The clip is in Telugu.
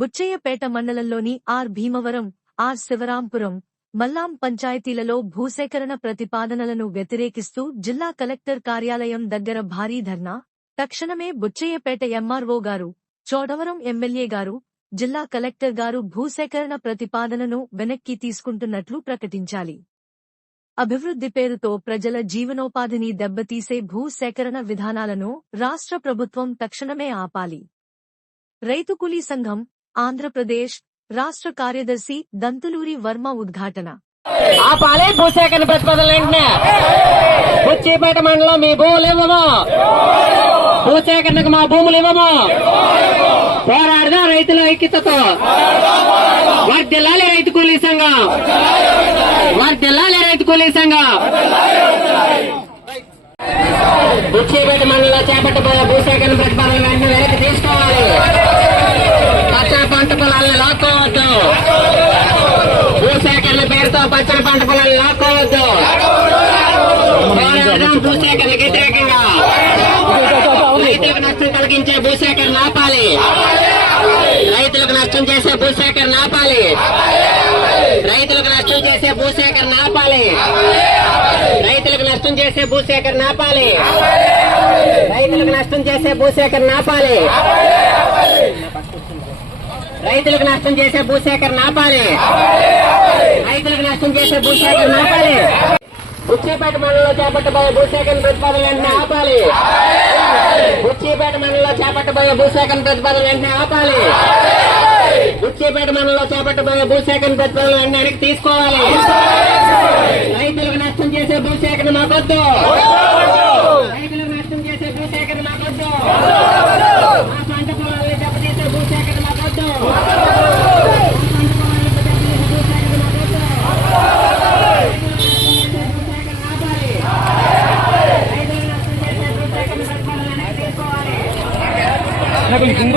బుచ్చయ్యపేట మండలంలోని ఆర్ భీమవరం ఆర్ శివరాంపురం మల్లాం పంచాయతీలలో భూసేకరణ ప్రతిపాదనలను వ్యతిరేకిస్తూ జిల్లా కలెక్టర్ కార్యాలయం దగ్గర భారీ ధర్నా. తక్షణమే బుచ్చయ్యపేట ఎంఆర్ఓ గారు చోడవరం ఎమ్మెల్యే గారు జిల్లా కలెక్టర్ గారు భూసేకరణ ప్రతిపాదనను వెనక్కి తీసుకుంటున్నట్లు ప్రకటించాలి. అభివృద్ధి పేరుతో ప్రజల జీవనోపాధిని దెబ్బతీసే భూసేకరణ విధానాలను రాష్ట్ర ప్రభుత్వం తక్షణమే ఆపాలి. రైతు కూలీ సంఘం ఆంధ్రప్రదేశ్ రాష్ట్ర కార్యదర్శి దంతులూరి వర్మ ఉద్ఘాటన. ఆ పాలే భూసేకరణ ప్రతిపాదనలు వెంటనే బుచ్చిపేట మండలం మీ భూములు ఇవ్వము భూసేకరణకు మా భూములు ఇవ్వము పోరాడదా రైతుల ఐక్యతతో? వర్దిల్లాలి రైతు కూలీ సంఘం. వర్దిల్లాలి రైతు కూలీ సంఘం బుచ్చిపేట మండలంలో చేపట్టబోయే భూసేకరణ ప్రతిపాదనలు వెంటనే వెనక్కి తీసుకోవాలి పచ్చని పంట పొలాలను లాక్కోవద్దు భూసేకరణ పేరుతో పచ్చని పంట పొలాలు లాక్కోవద్దు. పోరాడదాం వ్యతిరేకంగా. రైతులకు నష్టం కలిగించే భూసేకరణ ఆపాలి. రైతులకు నష్టం చేసే భూసేకరణ ఆపాలి. రైతులకు నష్టం చేసే భూసేకరణ ఆపాలి. రైతులకు నష్టం చేసే భూసేకరణ ఆపాలి. రైతులకు నష్టం చేసే భూసేకరణ ఆపాలి. రైతులకు నష్టం చేసే భూసేకరణ ఆపాలి. రైతులకు నష్టం చేసే భూసేకరణ ఆపాలి. బుచ్చిపేట మండలంలో చేపట్టబోయే భూసేకరణ ప్రతిపాదన వెంటనే ఆపాలి. బుచ్చిపేట మండలంలో చేపట్టబోయే భూసేకరణ ప్రతిపాదన వెంటనే ఆపాలి. బుచ్చిపేట మండలంలో చేపట్టబోయే భూసేకరణ ప్రతిపాదన వెంటనే వెనక్కి తీసుకోవాలి. రైతులకు నష్టం చేసే భూసేకరణ మాకొద్దు. 작은 공부